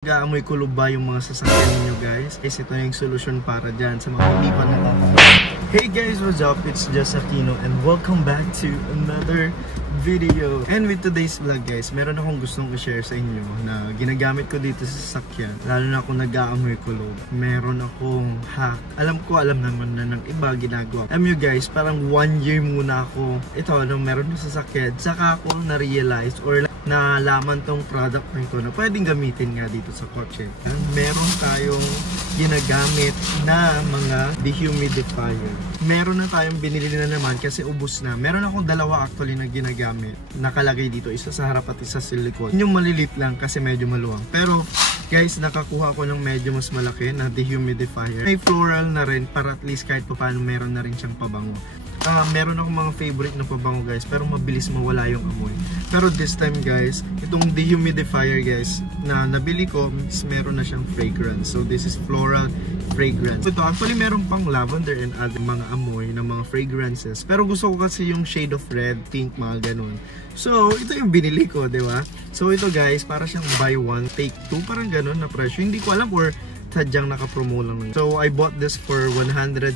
Nag-aamoy kulob ba yung mga sasakyan ninyo guys? Guys, ito na yung solusyon para dyan sa mga hindi pa nakakaamoy. Hey guys, what's up? It's just Aquino and welcome back to another video. And with today's vlog guys, meron akong gustong i-share sa inyo na ginagamit ko dito sa sasakyan. Lalo na kung nag-aamoy kulob. Meron akong hack. Alam naman na ng iba ginagawa. Alam nyo guys, parang 1 year muna ako. Ito, meron na sasakyan. Saka ako na-realize or nalaman tong product na ito na pwedeng gamitin nga dito sa kotse. Meron tayong ginagamit na mga dehumidifier. Meron na tayong binili na naman kasi ubos na. Meron akong dalawa actually na ginagamit. Nakalagay dito, isa sa harap at isa sa likod. Yung malilit lang kasi medyo maluwang. Pero guys, nakakuha ko ng medyo mas malaki na dehumidifier. May floral na rin para at least kahit paano meron na rin siyang pabango. Meron akong mga favorite na pabango guys, pero mabilis mawala yung amoy. Pero this time guys, itong dehumidifier guys na nabili ko, meron na siyang fragrance. So this is floral fragrance. Ito actually meron pang lavender and other mga amoy na mga fragrances. Pero gusto ko kasi yung shade of red, pink, mga ganun. So ito yung binili ko, di ba? So ito guys, para siyang buy one, take two, parang ganun na presyo. Hindi ko alam or sadyang nakapromo lang. So I bought this for 179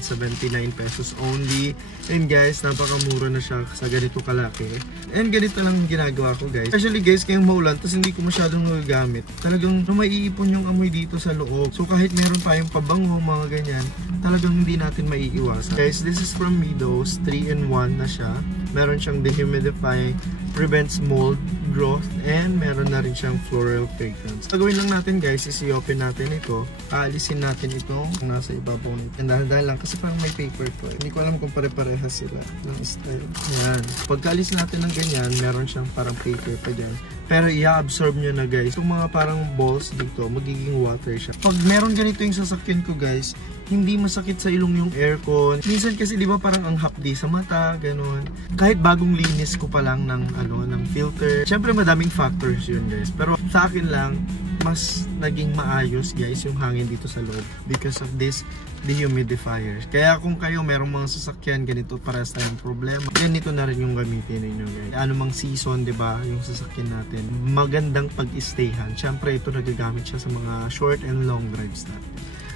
pesos only. And guys, napakamura na siya sa ganito kalaki. And ganito lang ginagawa ko guys. Especially guys, ngayong maulan, tapos hindi ko masyadong nagagamit. Talagang maiipon yung amoy dito sa loob. So kahit meron tayong pabango, mga ganyan, talagang hindi natin maiiwasan. Guys, this is from Midos, 3-in-1 na siya. Meron siyang dehumidifying, prevents mold growth, and meron na rin siyang floral fragrance. So gawin lang natin guys, is i-open natin ito. Kaalisin natin itong nasa ibabaw nito. And dahil lang kasi parang may paper to. Hindi ko alam kung pare-parehas sila ng style. Yan. Pagkaalis natin ng ganyan, meron siyang parang paper pa dyan. Pero i-absorb nyo na guys. Itong mga parang balls dito, magiging water siya. Pag meron ganito yung sasakyan ko guys, hindi masakit sa ilong yung aircon. Minsan kasi di ba parang ang hapdi sa mata, ganun. Kahit bagong linis ko pa lang ng filter. Syempre madaming factors yun guys. Pero sa akin lang, mas naging maayos guys yung hangin dito sa loob because of this dehumidifier. Kaya kung kayo merong mga sasakyan ganito parehas tayong problema, ganito na rin yung gamitin ninyo guys. Ano mang season, 'di ba, yung sasakyan natin, magandang pag-stayhan. Syempre ito nagagamit siya sa mga short and long drives natin.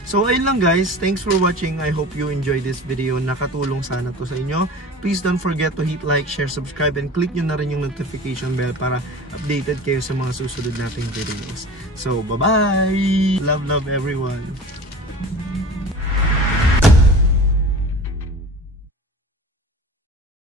So ayun lang guys, thanks for watching. I hope you enjoyed this video. Nakatulong sana to sa inyo. Please don't forget to hit like, share, subscribe, and click nyo na rin yung notification bell para updated kayo sa mga susunod nating videos. So bye bye! Love everyone!